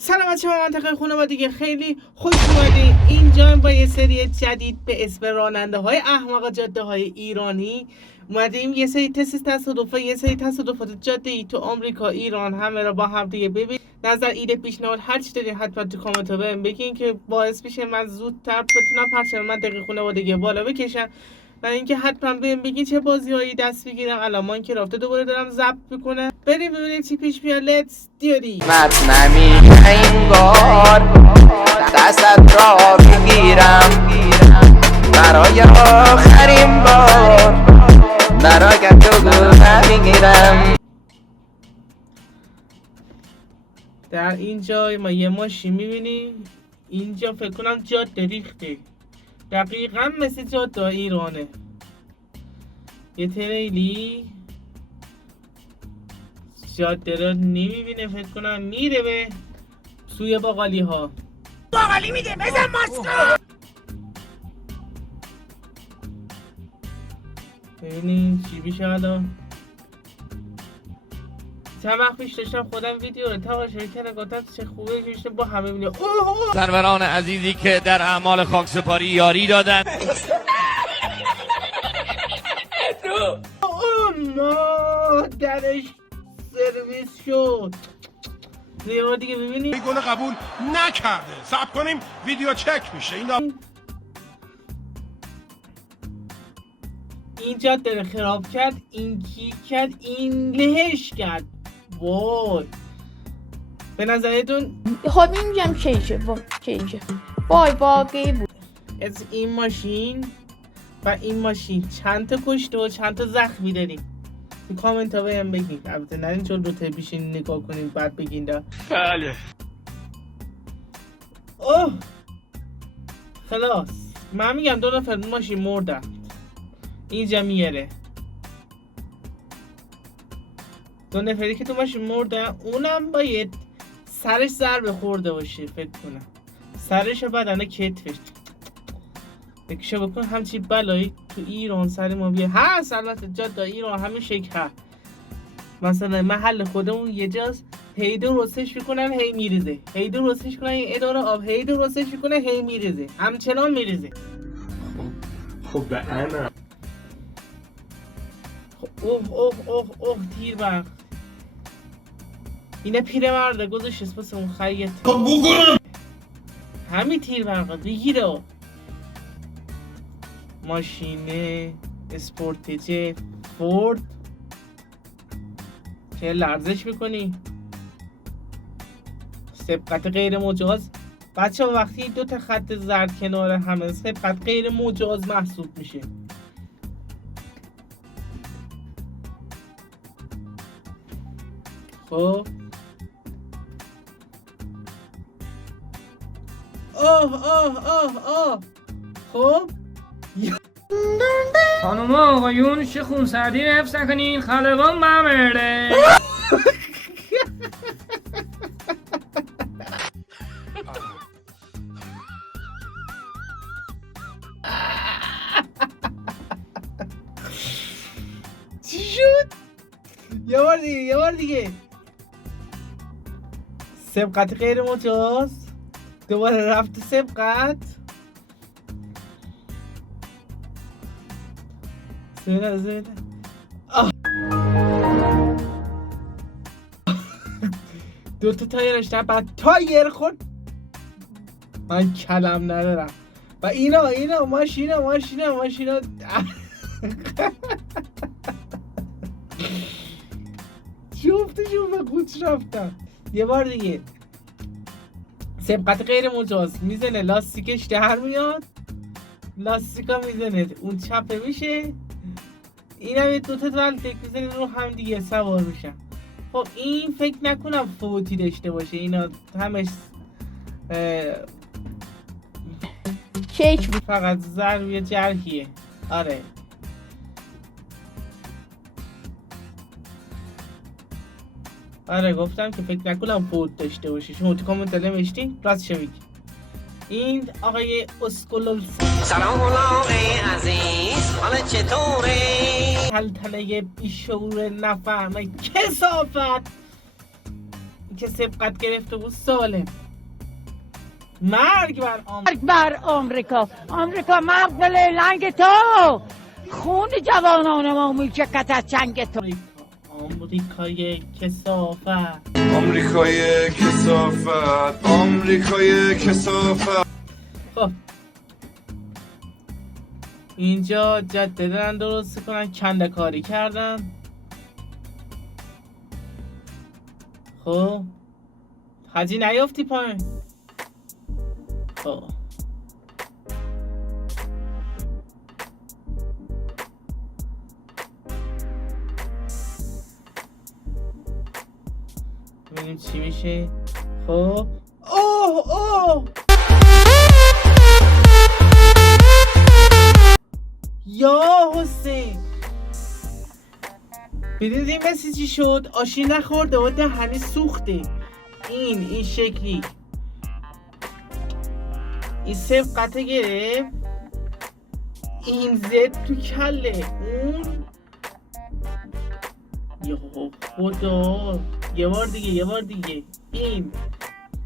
سلام بچه ها، منطقه خانوادگی خیلی خوش اومدین. اینجا با یه سری جدید به اسم راننده های احمق جاده های ایرانی اومدیم یه سری تصادفات جاده ای تو آمریکا، ایران همه را با هم دیگه ببین. نظر، ایده، پیشنهاد هر چی دارین حتما تو کامنت ها بهم بگین که باعث میشه من زودتر بتونم پرچم منطقه خانوادگی بالا بکشم و اینکه حتما بهم بگین چه بازیهایی دست بگیرم. الان ماینکرافت دوباره دارم ضبط میکنم، بریم ببینیم چی پیش میاد. لیتس دیوری مت نمیشه این بار دستت را بگیرم برای آخرین بار برای تو گوه میگیرم. در اینجا ما یه ماشین میبینیم. اینجا فکر کنم جاده ریخته، دقیقا مثل جاده ایرانه. یه تریلی جاده رو نمیبینه، فکر کنم میره به سوی باقالی ها. باقالی میده بزن ماسکو. ببینیم چی میشه الان. چند وقت پیش داشتم خودم ویدیو رو تماشا کردم، گفتم چه خوبه که میشه با همه میده. سروران عزیزی که در اعمال خاکسپاری یاری دادن. درش سرویس شد. یه بار دیگه ببینیم. این گل قبول نکرده. صبر کنیم ویدیو چک میشه. این جاده رو خراب کرد، این کی کرد، این لهش کرد. وای به نظرتون خب اینجام چیشه وای واقعی بود. از این ماشین و این ماشین چند تا کشته و چند تا زخمی داریم؟ تو کامنت ها بهم بگین. البته نرین چون رو بیشین نگاه کنین بعد بگین دا. بله. اوه خلاص من میگم 2 نفر ماشین مردن. اینجا میاره 2 نفری که تو ماشین مردن، اونم باید سرش ضربه خورده باشه. فکر کنم سرش و بدنه کتفش. فکرشو بکن همچین بلایی تو ایران سر ما بیه. هست البته جاده ایران همین شکل هست. مثلا محل خودمون یه جاست، هی درستش میکنن هی میریزه، هی درستش کنن این اداره آب، هی درستش میکنه هی میریزه، همچنان میریزه. خب به انا اوه تیر برق. اینه پیرمرده گذاشت اسمس اون خیط. همین تیر برقه بگیره. ماشین اسپورتیج فورد چه لرزش میکنی. سبقت غیر مجاز. بچه ها وقتی 2 تا خط زرد کنار همه سبقت غیر مجاز محسوب میشه. خب اوه خب خانوم آقایون چه خونسردی حفظ نکنین، خلبان ممرده. چی شد؟ یه بار دیگه سبقت غیر مجاز دوباره رفت سبقت. زیده 2 تا تایرش داشتم بعد تایر خورد. من کلم ندارم. و اینا ماشینا جفتشون به قوچ رفتن. یه بار دیگه سبقت غیر مجاز میزنه، لاستیکش در میاد، لاستیکا میزنه اون چپه میشه، این هم 2 تا ولتک میزنه رو هم دیگه سوار میشن. خب این فکر نکنم فوتی داشته باشه، اینا همش شیک بود. فقط ضربه جرحیه. آره گفتم که فکر نکنم فوت داشته باشه. شما تو کامنت نوشتین راستش بگید. این آقای اسکولول. سلام آقای عزیز، حالا چطوره؟ تلتله بیشعور نفهمه کسافت. که سبقت گرفته بود سالم. مرگ بر آمریکا. مرگ بر آمریکا. آمریکا مغز لنگ تو، خون جوانان ما میچکد از چنگ تو. آمریکای کثافت. آمریکای کثافت. آمریکای کثافت. خب اینجا جاده دارن درست کنن، کنده کاری کردن. خب حاجی نیافتی پایین. خب ببینیم چی میشه. خب اوه یا حسین بدید این مثل چی شد؟ آشی نخورده و دهنی سوخته. این شکلی این سبقت گرفت، این زد تو کله اون. یا خدا یه بار دیگه این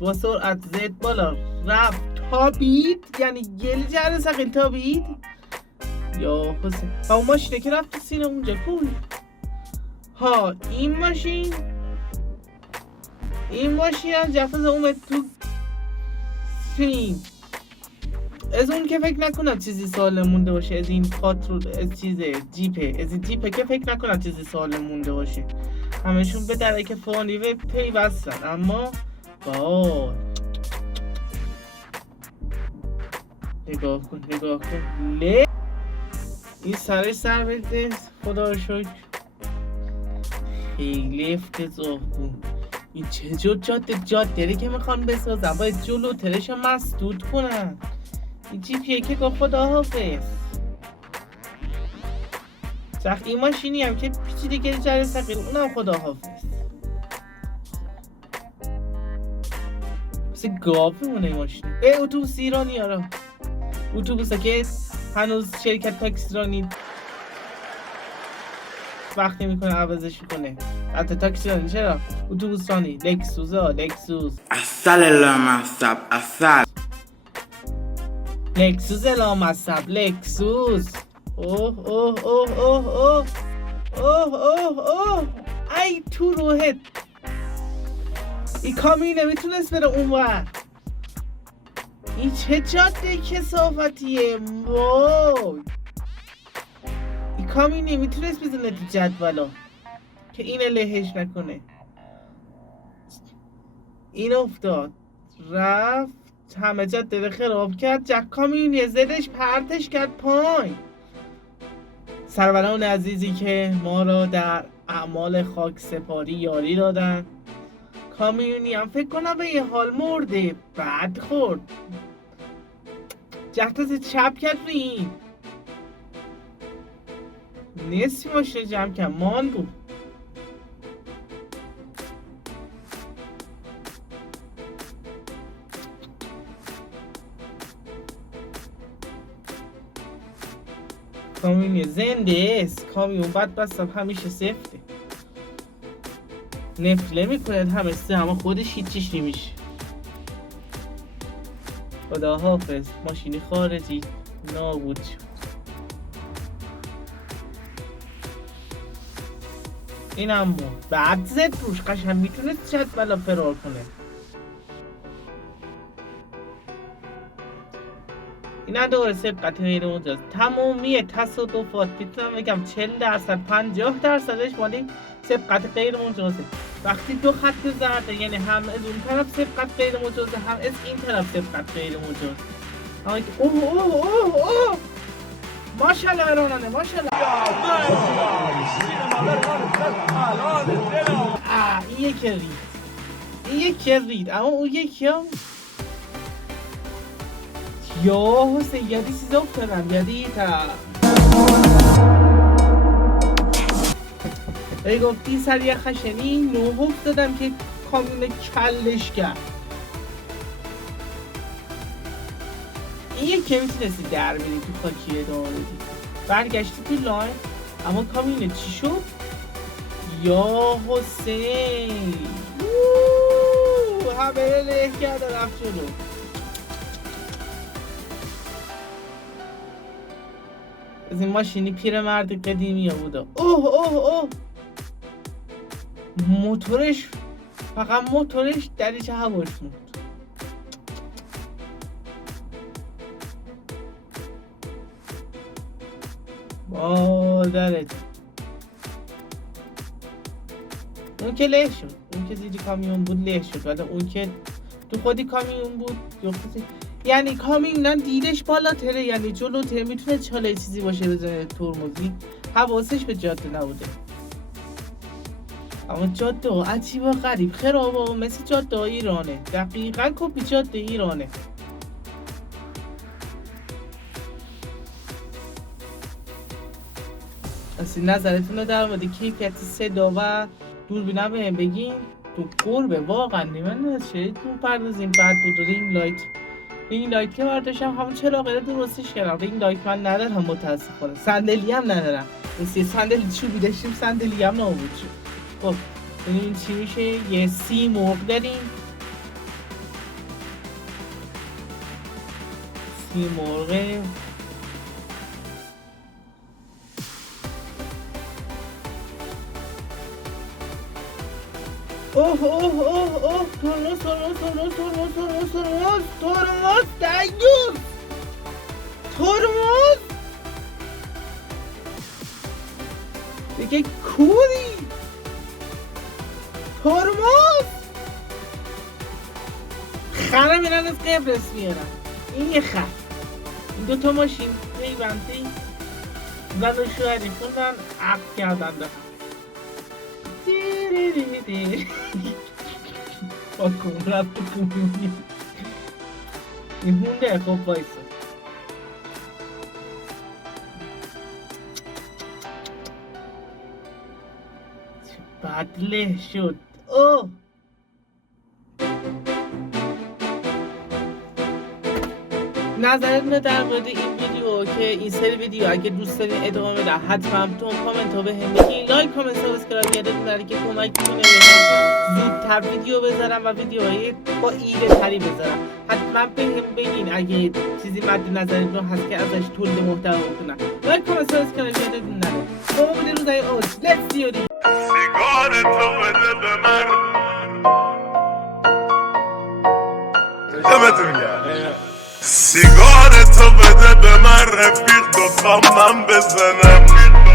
با سرعت زد بالا رفت تابید، یعنی گل جره سقیل تابید. یا حسین و اون ماشینه که رفت تو سینه اونجا کن. ها این ماشین هم جفت اومد تو سین. از اون که فکر نکنم چیزی سالم مونده باشه. از این پاترول از این جیپه که فکر نکنم چیزی سالم مونده باشه. همشون به درک فانی و پیوستن. اما با نگاه کن این سرش سر بده. خدا رو شکر خیلی افتضاح بود. این چه جور جاده که میخوان بسازن، باید جلوترش مسدود کنن. این جیپیه که گفت خدا حافظ. سخت این ماشینی هم که پیچیده که جره سقیل اونم خدا حافظ. مثل گاو میمونه این ماشینی. اتوبوس ایرانی ها اتوبوسه که هنوز شرکت تاکسی ایرانی وقتی میکنه عوضش کنه. حتی تاکسی ایرانی چرا؟ اتوبوس ایرانی لکسوس اصل لامصب اصل لکسوس لامصب لکسوس. اوه ای تو روحت. این کامی نمیتونست بره اونور. این چه جاده کثافتیه وای. این کامی نمیتونست بزنه تو جدولا که این لهش نکنه. این افتاد رفت همه جاده خراب کرد. جک کامیونی زدش پرتش کرد پایین. سروران عزیزی که ما را در اعمال خاک سپاری یاری دادن. کامیونی هم فکر کنم به یه حال مرده. بعد خورد جهتاز چپ کرد رو این نصفی ماشین جمع کرد مان بود. کامیونی زنده است. کامیون بدبستم همیشه سفته. نفله میکنه همه سه، اما خودش هیچیش نمیشه. خدا حافظ. ماشینی خارجی نابود شد. این هم بود. بعد زد روش قشنگ میتونست شد بلا فرار کنه. این دوره سبقت غیر مجاز. تمامی تصادفات میتونم بگم 40% 50%ش مالی سبقت غیر مجازه. وقتی دو خط زرده یعنی هم از اون طرف سبقت غیر مجازه هم از این طرف سبقت غیر مجاز. اما اوه ماشاءالله راننده ماشاءالله. این یکی رید اما اون یکی هم یا حسین یادی چیز افتادم. یادی تا ای گفتی سر یه خشنی نوح افتادم که کامیون کلش کرد. این یکی میتونستی در بری تو خاکی ادامه بدی. برگشتی تو لاین اما کامیون چی شد؟ یا حسین همه له کرده رفت جلو. از این ماشینی پیرمرد قدیمی ها بوده. اوه موتورش فقط موتورش دریچه هواش بود. مادرت اون که له شد، اون که زیدی کامیون بود له شد، ولی اون که تو خودی کامیون بود یعنی کامیون دیدش بالاتره، یعنی جلوتر میتونه چاله چیزی باشه بزنه ترمزی، حواسش به جاده نبوده. اما جاده عجیب و غریب خرابه مثل جاده ایرانه، دقیقا کپی جاده ایرانه. اصلا نظرتون رو در مورد کیفیت صدا و دوربینم بهم بگین. تو قربه واقعا من از شریتون پردازیم بعد بود. رینگ لایت که برداشتم همون چراغه رو درستش کردم. رینگ لایت من ندارم متاسفانه، صندلی هم ندارم. مثل صندلی چوبی داشتیم صندلی هم نابود شد. خب ببینیم چی میشه. یه سی مرغ داریم، سی مرغه. اوه ترمز دیوز ترمز دیگه کوری ترمز خره میرن از قبرس میارن. این یه خر، این دوتا ماشین پیوندی زن و شوهری خوندن عقد کردن دارن. با کن رفت تو کمیونی این هونده. خب بایسا چه بدله شد. اوه نظرتون در مورد این ویدیو که این سری ویدیو اگه دوست دارین ادامه بده حتما تو کامنت ها بهم بگین. لایک کامنت سابسکرایب یادتون نره که کمک میکنه زودتر ویدیو بذارم و ویدیوهای با ایده تری بذارم. حتما بهم بگین اگه چیزی مد نظرتون هست که ازش تولید محتوا بکنم. لایک کامنت سابسکرایب یادتون نره. با امید روزای اوج let's see you. سیگار تو بده به من دمتون گرم. سیگار تو بده به من رفیق، دوتا من بزنم.